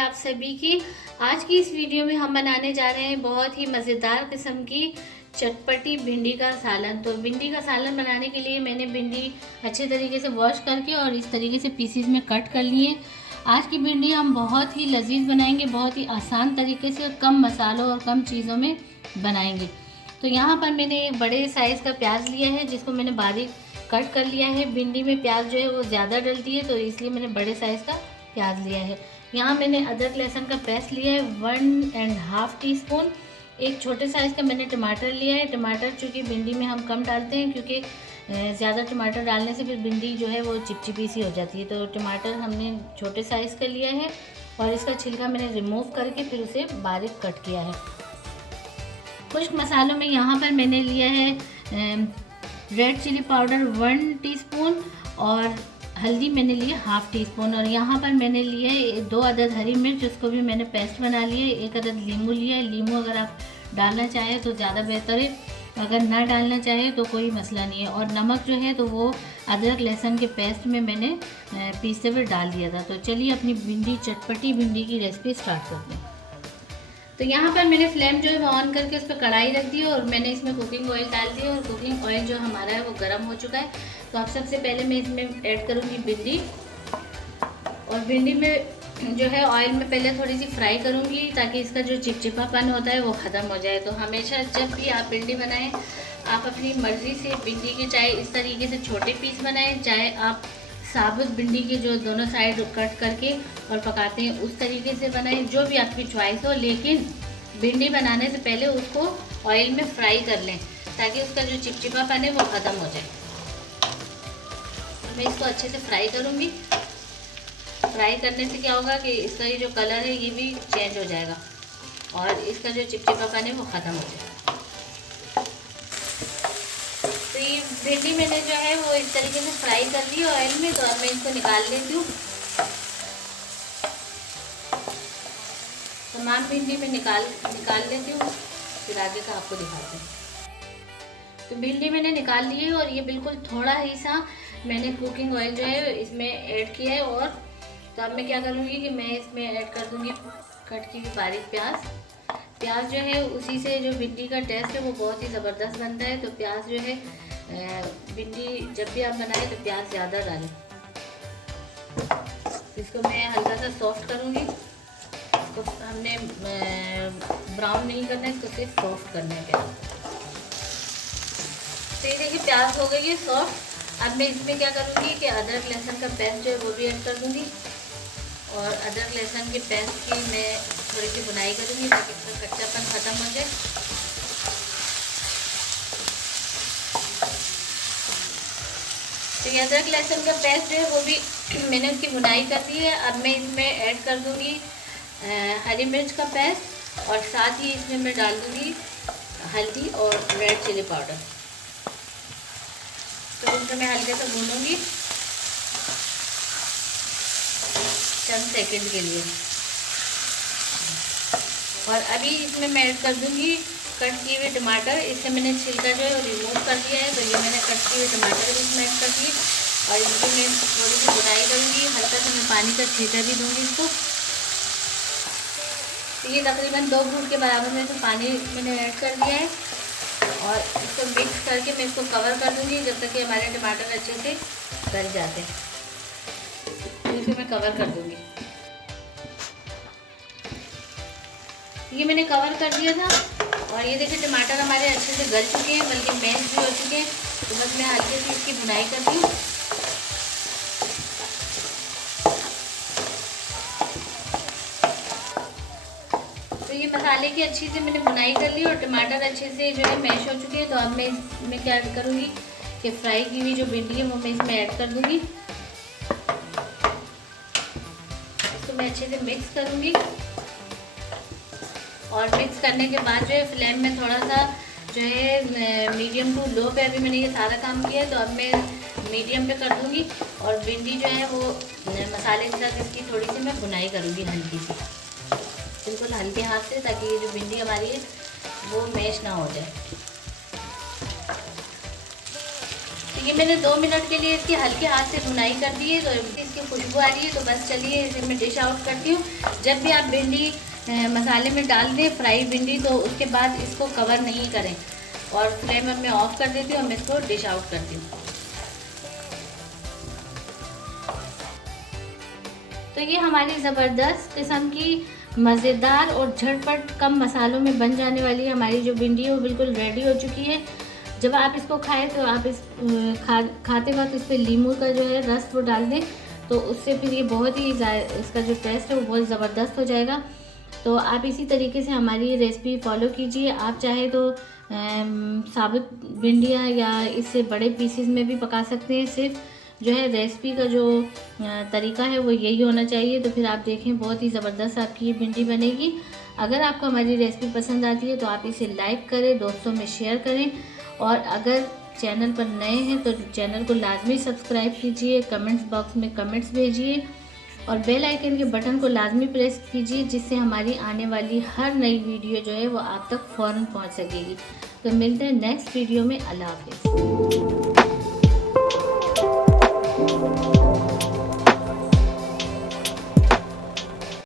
आप सभी की। आज की इस वीडियो में हम बनाने जा रहे हैं बहुत ही मज़ेदार किस्म की चटपटी भिंडी का सालन। तो भिंडी का सालन बनाने के लिए मैंने भिंडी अच्छे तरीके से वॉश करके और इस तरीके से पीसीज में कट कर लिए। आज की भिंडी हम बहुत ही लजीज बनाएंगे, बहुत ही आसान तरीके से, कम मसालों और कम चीज़ों में बनाएंगे। तो यहाँ पर मैंने एक बड़े साइज़ का प्याज लिया है जिसको मैंने बारीक कट कर लिया है। भिंडी में प्याज जो है वो ज़्यादा डलती है तो इसलिए मैंने बड़े साइज़ का प्याज लिया है। यहाँ मैंने अदरक लहसुन का पेस्ट लिया है 1.5 टीस्पून। एक छोटे साइज़ का मैंने टमाटर लिया है। टमाटर चूँकि भिंडी में हम कम डालते हैं क्योंकि ज़्यादा टमाटर डालने से फिर भिंडी जो है वो चिपचिपी सी हो जाती है। तो टमाटर हमने छोटे साइज़ का लिया है और इसका छिलका मैंने रिमूव करके फिर उसे बारीक कट किया है। खुश्क मसालों में यहाँ पर मैंने लिया है रेड चिली पाउडर 1 टीस्पून और हल्दी मैंने ली 1/2 टीस्पून। और यहाँ पर मैंने लिए 2 अदद हरी मिर्च, उसको भी मैंने पेस्ट बना लिया है। 1 अदद नींबू लिया है। नींबू अगर आप डालना चाहें तो ज़्यादा बेहतर है, अगर ना डालना चाहें तो कोई मसला नहीं है। और नमक जो है तो वो अदरक लहसुन के पेस्ट में मैंने पीसते हुए डाल दिया था। तो चलिए अपनी चटपटी भिंडी की रेसिपी स्टार्ट करते हैं। तो यहाँ पर मैंने फ्लेम जो है वो ऑन करके उस पर कढ़ाई रख दी और मैंने इसमें कुकिंग ऑयल डाल दिया और कुकिंग ऑयल जो हमारा है वो गर्म हो चुका है। तो अब सबसे पहले मैं इसमें ऐड करूँगी भिंडी। और भिंडी में जो है ऑयल में पहले थोड़ी सी फ्राई करूँगी ताकि इसका जो चिपचिपापन होता है वो ख़त्म हो जाए। तो हमेशा जब भी आप भिंडी बनाएं आप अपनी मर्ज़ी से भिंडी के चाहे इस तरीके से छोटे पीस बनाएं, चाहे आप साबुत भिंडी के जो दोनों साइड कट करके और पकाते हैं उस तरीके से बनाएं, जो भी आपकी चॉइस हो। लेकिन भिंडी बनाने से पहले उसको ऑयल में फ्राई कर लें ताकि उसका जो चिपचिपापन है वो ख़त्म हो जाए। मैं इसको अच्छे से फ्राई करूँगी। फ्राई करने से क्या होगा कि इसका ये जो कलर है ये भी चेंज हो जाएगा और इसका जो चिपचिपापन है वो ख़त्म हो जाएगा। तो ये भिंडी मैंने जो है वो इस तरीके से फ्राई कर ली ऑयल में। तो अब मैं इसको निकाल लेती हूँ। तमाम भिंडी में निकाल लेती हूँ, फिर आगे का आपको दिखाती हूँ। तो भिंडी मैंने निकाल ली है और ये बिल्कुल थोड़ा ही सा मैंने कुकिंग ऑयल जो है इसमें ऐड किया है। और तो अब मैं क्या करूँगी कि मैं इसमें ऐड कर दूँगी कट की बारीक प्याज जो है उसी से जो भिंडी का टेस्ट है वो बहुत ही ज़बरदस्त बनता है। तो प्याज जो है भिंडी जब भी आप बनाएं तो प्याज ज़्यादा डालें। इसको मैं हल्का सा सॉफ्ट करूँगी। इसको हमने ब्राउन नहीं करना है, इसको सिर्फ सॉफ्ट करना है प्याज। तो ये देखिए प्याज हो गई है सॉफ्ट। अब मैं इसमें क्या करूँगी कि अदरक लहसुन का पेस्ट जो है वो भी ऐड कर दूँगी और अदरक लहसुन के पेस्ट की मैं थोड़ी सी बुनाई करूँगी ताकि इसका कच्चापन ख़त्म हो जाए। तो ये अदरक लहसुन का पेस्ट जो है वो भी मैंने उसकी बुनाई कर दी है। अब मैं इसमें ऐड कर दूँगी हरी मिर्च का पेस्ट और साथ ही इसमें मैं डाल दूँगी हल्दी और रेड चिली पाउडर। तो इनको मैं हल्के से भूनूंगी चंद सेकंड के लिए। और अभी इसमें मैं ऐड कर दूँगी कट किए हुए टमाटर। इससे मैंने छिलका जो है वो रिमूव कर दिया है। तो ये मैंने कट किए हुए टमाटर भी इसमें ऐड कर दिए और इनकी मैं थोड़ी सी बुनाई करूँगी। हल्का सा मैं पानी का छींटा भी दूँगी इसको। तो ये तकरीबन 2 घूंट के बराबर में तो पानी मैंने ऐड कर दिया है और इसको मिक्स करके मैं इसको कवर कर दूँगी जब तक कि हमारे टमाटर अच्छे से गल जाते हैं। तो इसे मैं कवर कर दूँगी। ये मैंने कवर कर दिया था और ये देखिए टमाटर हमारे अच्छे से गल चुके हैं, बल्कि मैश भी हो चुके हैं। तो बस मैं हल्के से इसकी बुनाई करती हूँ। तो ये मसाले की अच्छी से मैंने बुनाई कर ली और टमाटर अच्छे से जो है मैश हो चुके हैं। तो अब मैं इसमें क्या करूँगी कि फ्राई की हुई जो भिंडी है वो मैं इसमें ऐड कर दूँगी। इसको मैं अच्छे से मिक्स करूँगी और मिक्स करने के बाद जो है फ्लेम में थोड़ा सा जो है मीडियम टू लो पे अभी मैंने ये सारा काम किया है। तो अब मैं मीडियम पे कर दूँगी और भिंडी जो है वो मसाले के साथ इसकी थोड़ी सी मैं बुनाई करूँगी हल्की सी, बिल्कुल हल्के हाथ से, ताकि ये जो भिंडी हमारी है वो मैश ना हो जाए। तो ये मैंने 2 मिनट के लिए इसकी हल्के हाथ से भुनाई कर दी है। तो इसकी खुशबू आ रही है। तो बस चलिए इसे मैं डिश आउट करती हूँ। जब भी आप भिंडी मसाले में डाल दें फ्राई भिंडी, तो उसके बाद इसको कवर नहीं करें और फ्लेम मैं ऑफ कर देती हूँ और मैं इसको डिश आउट करती हूँ। तो ये हमारी ज़बरदस्त किस्म की मज़ेदार और झटपट कम मसालों में बन जाने वाली हमारी जो भिंडी है वो बिल्कुल रेडी हो चुकी है। जब आप इसको खाएं तो आप इस खाते वक्त इस पर नींबू का जो है रस वो डाल दें, तो उससे फिर ये बहुत ही इसका जो टेस्ट है वो बहुत ज़बरदस्त हो जाएगा। तो आप इसी तरीके से हमारी रेसिपी फॉलो कीजिए। आप चाहे तो साबुत भिंडियाँ या इससे बड़े पीसेस में भी पका सकते हैं। सिर्फ जो है रेसिपी का जो तरीका है वो यही होना चाहिए। तो फिर आप देखें बहुत ही ज़बरदस्त आपकी ये भिंडी बनेगी। अगर आपको हमारी रेसिपी पसंद आती है तो आप इसे लाइक करें, दोस्तों में शेयर करें, और अगर चैनल पर नए हैं तो चैनल को लाजमी सब्सक्राइब कीजिए, कमेंट्स बॉक्स में कमेंट्स भेजिए और बेल आइकन के बटन को लाजमी प्रेस कीजिए, जिससे हमारी आने वाली हर नई वीडियो जो है वो आप तक फ़ौरन पहुंच सकेगी। तो मिलते हैं नेक्स्ट वीडियो में। अल्लाह हाफ़िज़।